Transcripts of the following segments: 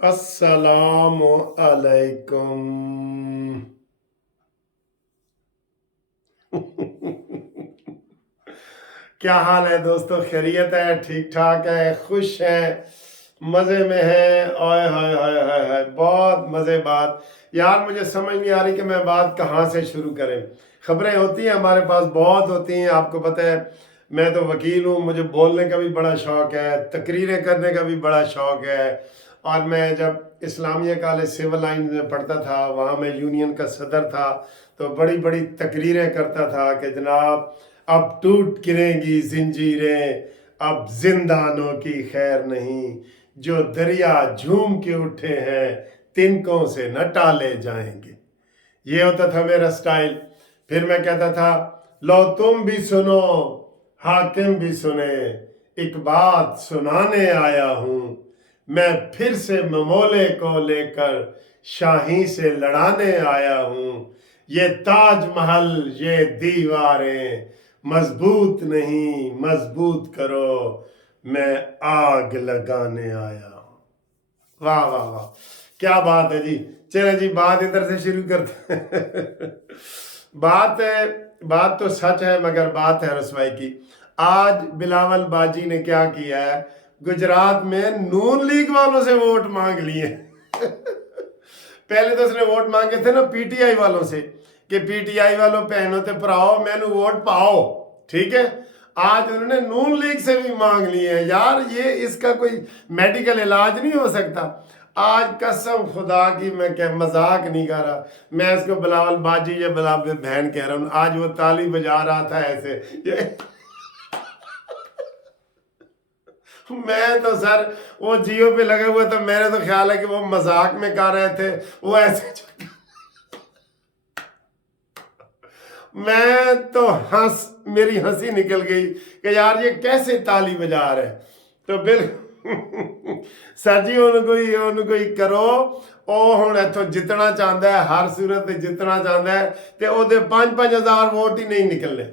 अस्सलामु अलैकुम। क्या हाल है दोस्तों? खैरियत है? ठीक ठाक है? खुश हैं? मज़े में हैं? ओए हाय हाय हाय हाय, बहुत मज़े बात। यार मुझे समझ नहीं आ रही कि मैं बात कहाँ से शुरू करें। खबरें होती हैं हमारे पास, बहुत होती हैं, आपको पता है। मैं तो वकील हूँ, मुझे बोलने का भी बड़ा शौक़ है, तकरीरें करने का भी बड़ा शौक़ है। और मैं जब इस्लामिया कॉलेज सिविल लाइन में पढ़ता था, वहाँ मैं यूनियन का सदर था, तो बड़ी बड़ी तकरीरें करता था कि जनाब अब टूट गिरेंगी जंजीरें, अब जिंदानों की खैर नहीं, जो दरिया झूम के उठे हैं तिनकों से न टाले जाएंगे। ये होता था मेरा स्टाइल। फिर मैं कहता था, लो तुम भी सुनो, हाकिम भी सुने, एक बात सुनाने आया हूँ, मैं फिर से ममोले को लेकर शाही से लड़ाने आया हूँ। ये ताजमहल, ये दीवारें मजबूत नहीं, मजबूत करो, मैं आग लगाने आया हूँ। वाह वाह वाह, क्या बात है जी। चले जी, बात इधर से शुरू करते हैं। बात तो सच है, मगर बात है रसवाई की। आज बिलावल बाजी ने क्या किया है, गुजरात में नून लीग वालों से वोट मांग लिए। पहले तो उसने वोट मांगे थे ना पीटीआई वालों से, कि पीटीआई वालों बहनों ते भराओ मैनू वोट पाओ, ठीक है। आज उन्होंने नून लीग से भी मांग लिए हैं। यार ये इसका कोई मेडिकल इलाज नहीं हो सकता। आज कसम खुदा की मैं क्या मजाक नहीं कर रहा, मैं इसको बिलावल बाजी या बिलावल बहन कह रहा हूँ। आज वो ताली बजा रहा था ऐसे, ये मैं तो सर वो जियो पे लगे हुए तो मेरे तो ख्याल है कि वो मजाक में कर रहे थे, वो ऐसे मैं तो मेरी हंसी निकल गई कि यार ये कैसे ताली बजा रहे। तो बिल्कुल सर जी उनको ही करो। ਉਹ ਹੁਣ ਇੱਥੋਂ ਜਿੱਤਣਾ ਚਾਹੁੰਦਾ है, हर सूरत में जितना चाहता है, तो ਉਹਦੇ 5-5 हज़ार वोट ही नहीं निकलने।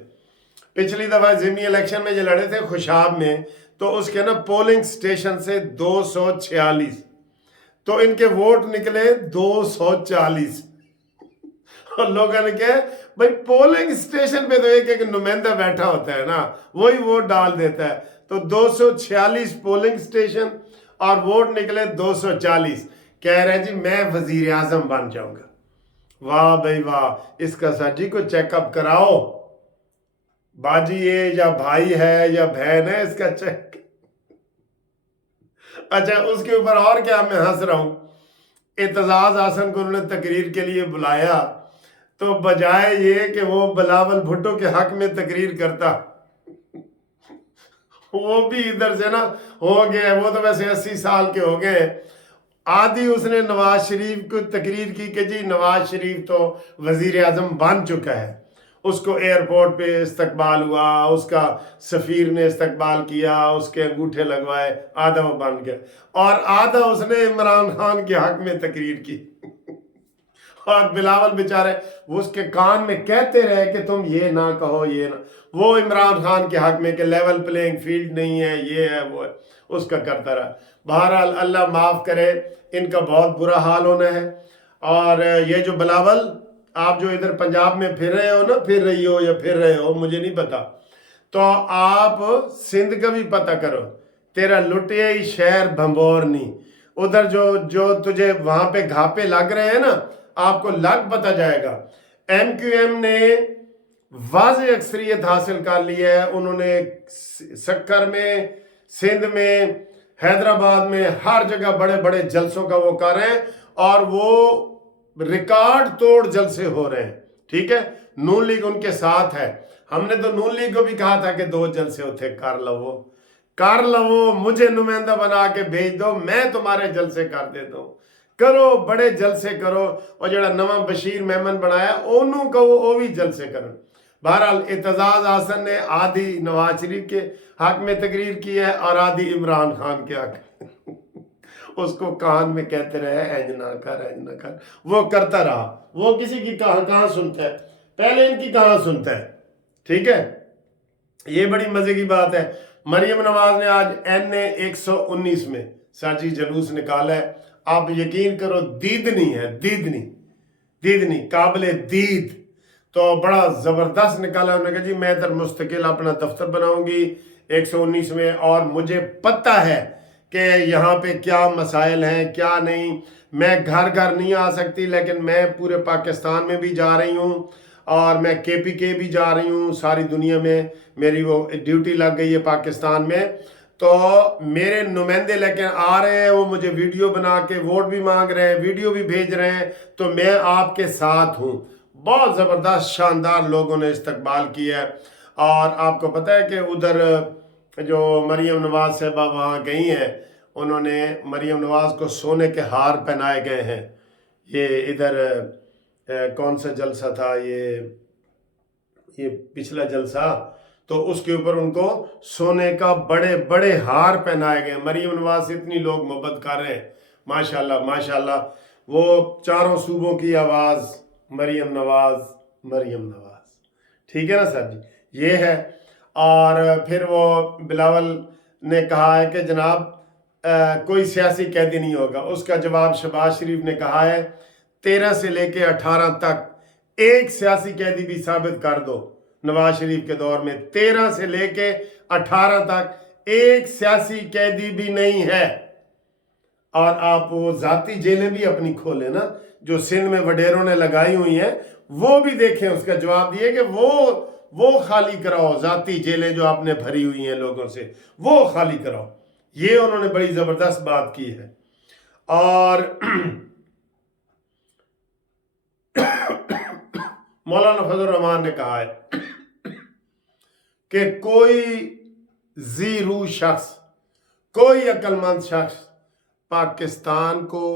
पिछली दफ़ा ज़िमनी इलेक्शन में जो लड़े थे खुशाब में, तो उसके ना पोलिंग स्टेशन से 246, तो इनके वोट निकले 240। और लोगों ने कहा भाई पोलिंग स्टेशन पे तो एक एक नुमाइंदा बैठा होता है ना, वही वोट डाल देता है। तो 246 पोलिंग स्टेशन और वोट निकले 240। कह रहे हैं जी मैं वजीर आजम बन जाऊंगा। वाह भाई वाह, इसका सर जी को चेकअप कराओ। बाजी ये या भाई है या बहन है, इसका चेक। अच्छा, उसके ऊपर और क्या मैं हंस रहा हूं, एतजाज आसन को उन्होंने तकरीर के लिए बुलाया, तो बजाय ये कि वो बिलावल भुट्टो के हक में तकरीर करता, वो भी इधर से ना हो गए। वो तो वैसे 80 साल के हो गए। आधी उसने नवाज शरीफ को तकरीर की कि जी नवाज शरीफ तो वजीर आजम बन चुका है। उसको एयरपोर्ट पे इस्तकबाल हुआ, उसका सफ़ीर ने इस्तकबाल किया, उसके अंगूठे लगवाए, आधा वो बन गया। और आधा उसने इमरान खान के हक में तकरीर की। और बिलावल बेचारे वो उसके कान में कहते रहे कि तुम ये ना कहो, ये ना। वो इमरान खान के हक में कि लेवल प्लेइंग फील्ड नहीं है, ये है वो है, उसका करता रहा। बहरहाल अल्लाह माफ़ करे, इनका बहुत बुरा हाल होना है। और ये जो बिलावल, आप जो इधर पंजाब में फिर रहे हो ना, फिर रही हो या फिर रहे हो मुझे नहीं पता, तो आप सिंध का भी पता करो। तेरा लुटिया ही शहर भंबोरनी, उधर जो जो तुझे वहां पे घापे लग रहे हैं ना, आपको लग पता जाएगा। MQM ने वाज़ेह अक्सरियत हासिल कर ली है। उन्होंने सक्कर में, सिंध में, हैदराबाद में, हर जगह बड़े बड़े जलसों का वो कर रहे हैं, और वो रिकॉर्ड तोड़ जलसे हो रहे हैं, ठीक है। नून लीग उनके साथ है। हमने तो नून लीग को भी कहा था कि 2 जलसे उठे कर लवो, मुझे नुमाइंदा बना के भेज दो, मैं तुम्हारे जलसे कर देता हूँ। करो, बड़े जलसे करो। और जड़ा नवा बशीर मेमन बनाया ओनू कहो वो भी जलसे करो। बहरहाल एतजाज आसन ने आधी नवाज शरीफ के हक में तकरीर की है और आधी इमरान खान के हक में। उसको कान में कहते रहे ऐज ना कर, वो करता रहा। वो किसी की कहाँ सुनता है, पहले इनकी कहाँ सुनता है, ठीक है। ये बड़ी मजे की बात है। मरियम नवाज ने आज NA 119 में सर जी जलूस निकाला है, आप यकीन करो दीदनी है, दीदनी दीदनी काबिल दीद, तो बड़ा ज़बरदस्त निकाला। उन्होंने कहा जी मैं इधर मुस्तकिल अपना दफ्तर बनाऊंगी 119 में, और मुझे पता है कि यहाँ पे क्या मसाइल हैं क्या नहीं। मैं घर घर नहीं आ सकती, लेकिन मैं पूरे पाकिस्तान में भी जा रही हूँ और मैं KPK भी जा रही हूँ, सारी दुनिया में मेरी वो ड्यूटी लग गई है पाकिस्तान में। तो मेरे नुमाइंदे लेके आ रहे हैं, वो मुझे वीडियो बना के वोट भी मांग रहे हैं, वीडियो भी भेज रहे हैं, तो मैं आपके साथ हूँ। बहुत ज़बरदस्त शानदार लोगों ने इस्तकबाल किया है। और आपको पता है कि उधर जो मरीम नवाज साहबा वहाँ गई हैं, उन्होंने मरीम नवाज को सोने के हार पहनाए गए हैं। ये इधर कौन सा जलसा था, ये पिछला जलसा, तो उसके ऊपर उनको सोने का बड़े बड़े हार पहनाए गए। मरीम नवाज से इतनी लोग मोहब्बत कर रहे हैं, माशाल्लाह माशाल्लाह। वो चारों सूबों की आवाज़ मरीम नवाज, मरीम नवाज, ठीक है ना सर जी, ये है। और फिर वो बिलावल ने कहा है कि जनाब कोई सियासी कैदी नहीं होगा। उसका जवाब शहबाज शरीफ ने कहा है 13 से लेके 18 तक एक सियासी कैदी भी साबित कर दो। नवाज शरीफ के दौर में 13 से लेके 18 तक एक सियासी कैदी भी नहीं है। और आप वो जाती जेलें भी अपनी खोलें ना, जो सिंध में वडेरों ने लगाई हुई हैं, वो भी देखें। उसका जवाब दिए कि वो खाली कराओ, जाती जेलें जो आपने भरी हुई हैं लोगों से, वो खाली कराओ। ये उन्होंने बड़ी जबरदस्त बात की है। और मौलाना फजल रहमान ने कहा है कि कोई ज़ीरू शख्स, कोई अक्लमंद शख्स पाकिस्तान को,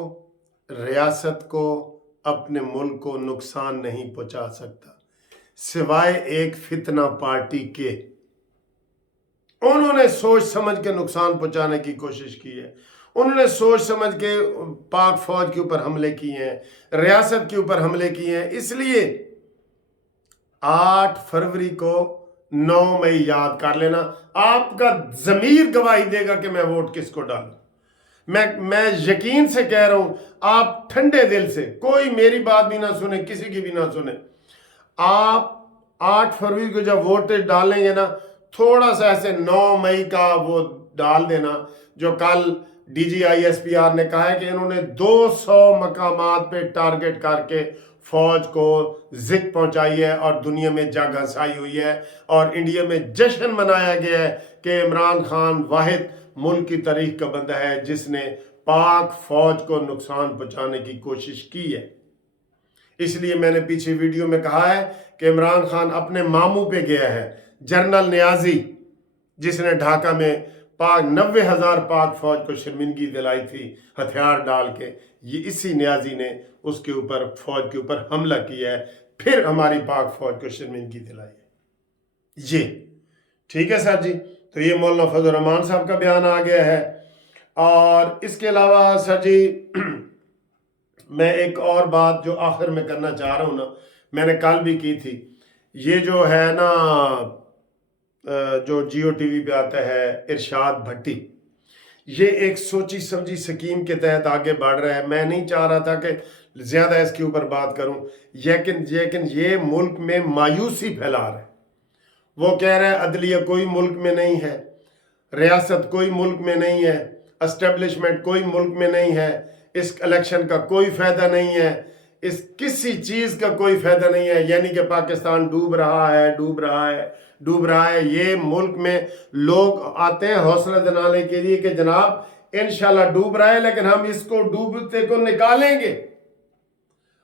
रियासत को, अपने मुल्क को नुकसान नहीं पहुंचा सकता सिवाय एक फितना पार्टी के। उन्होंने सोच समझ के नुकसान पहुंचाने की कोशिश की है। उन्होंने सोच समझ के पाक फौज के ऊपर हमले किए हैं, रियासत के ऊपर हमले किए हैं। इसलिए 8 फरवरी को 9 मई याद कर लेना। आपका ज़मीर गवाही देगा कि मैं वोट किसको डालूं। मैं यकीन से कह रहा हूं, आप ठंडे दिल से, कोई मेरी बात भी ना सुने, किसी की भी ना सुने, आप 8 फरवरी को जब वोट डालेंगे ना, थोड़ा सा ऐसे 9 मई का वो डाल देना। जो कल DGISPR ने कहा है कि इन्होंने 200 मकामात पे टारगेट करके फौज को जिक पहुंचाई है और दुनिया में जंग हंसाई हुई है। और इंडिया में जश्न मनाया गया है कि इमरान खान वाहिद मुल्क की तारीख का बंदा है जिसने पाक फौज को नुकसान पहुंचाने की कोशिश की है। इसलिए मैंने पीछे वीडियो में कहा है कि इमरान खान अपने मामू पे गया है, जनरल नियाजी, जिसने ढाका में 90,000 पाक फौज को शर्मिंदगी दिलाई थी हथियार डाल के। ये इसी नियाजी ने उसके ऊपर, फौज के ऊपर हमला किया है, फिर हमारी पाक फौज को शर्मिंदगी दिलाई है। ये ठीक है सर जी। तो ये मौलाना फजल रहमान साहब का बयान आ गया है। और इसके अलावा सर जी मैं एक और बात जो आखिर में करना चाह रहा हूँ ना, मैंने कल भी की थी। ये जो है ना, जो जियो TV पे आता है इरशाद भट्टी, ये एक सोची समझी स्कीम के तहत आगे बढ़ रहा है। मैं नहीं चाह रहा था कि ज़्यादा इसके ऊपर बात करूं, लेकिन ये मुल्क में मायूसी फैला रहा है। वो कह रहा है अदलिया कोई मुल्क में नहीं है, रियासत कोई मुल्क में नहीं है, एस्टेब्लिशमेंट कोई मुल्क में नहीं है, इस इलेक्शन का कोई फ़ायदा नहीं है, इस किसी चीज़ का कोई फ़ायदा नहीं है। यानी कि पाकिस्तान डूब रहा है, डूब रहा है, डूब रहा है। ये मुल्क में लोग आते हैं हौसला दिलाने के लिए कि जनाब इंशाल्लाह डूब रहा है, लेकिन हम इसको डूबते को निकालेंगे,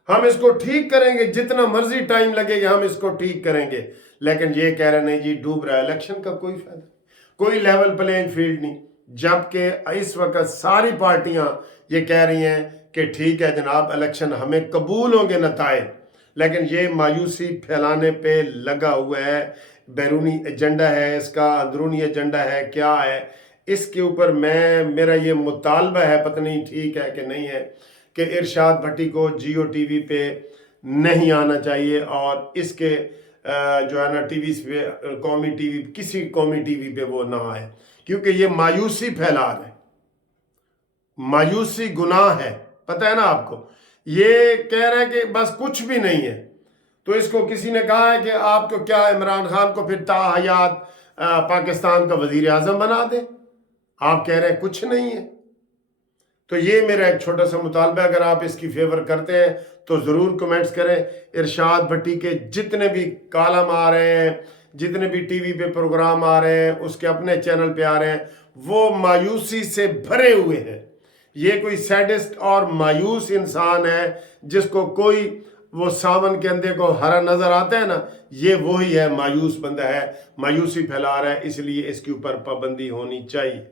हम इसको ठीक करेंगे, जितना मर्जी टाइम लगेगा हम इसको ठीक करेंगे। लेकिन ये कह रहे नहीं जी डूब रहा है, इलेक्शन का कोई फायदा, कोई लेवल प्लेइंग फील्ड नहीं। जबकि इस वक्त सारी पार्टियां ये कह रही हैं कि ठीक है जनाब इलेक्शन हमें कबूल होंगे नताए, लेकिन ये मायूसी फैलाने पे लगा हुआ है। बैरूनी एजेंडा है इसका, अंदरूनी एजेंडा है, क्या है इसके ऊपर मेरा ये मुतालबा है, पता नहीं ठीक है कि नहीं है, कि इरशाद भट्टी को जियो TV पे नहीं आना चाहिए और इसके जो है ना TV पे, कौमी TV, किसी कौमी TV पे वो ना आए, क्योंकि ये मायूसी फैला रहे। मायूसी गुनाह है, पता है ना आपको। ये कह रहे हैं कि बस कुछ भी नहीं है। तो इसको किसी ने कहा है कि आपको क्या इमरान खान को फिर ताहयात पाकिस्तान का वजीर आजम बना दे, आप कह रहे हैं कुछ नहीं है। तो ये मेरा एक छोटा सा मुतालबा, अगर आप इसकी फेवर करते हैं तो ज़रूर कमेंट्स करें। इरशाद भट्टी के जितने भी कॉलम आ रहे हैं, जितने भी टीवी पे प्रोग्राम आ रहे हैं, उसके अपने चैनल पे आ रहे हैं, वो मायूसी से भरे हुए हैं। ये कोई सैडिस्ट और मायूस इंसान है जिसको कोई वो सावन के अंधे को हरा नजर आता है ना, ये वही है, मायूस बंदा है, मायूसी फैला रहा है, इसलिए इसके ऊपर पाबंदी होनी चाहिए।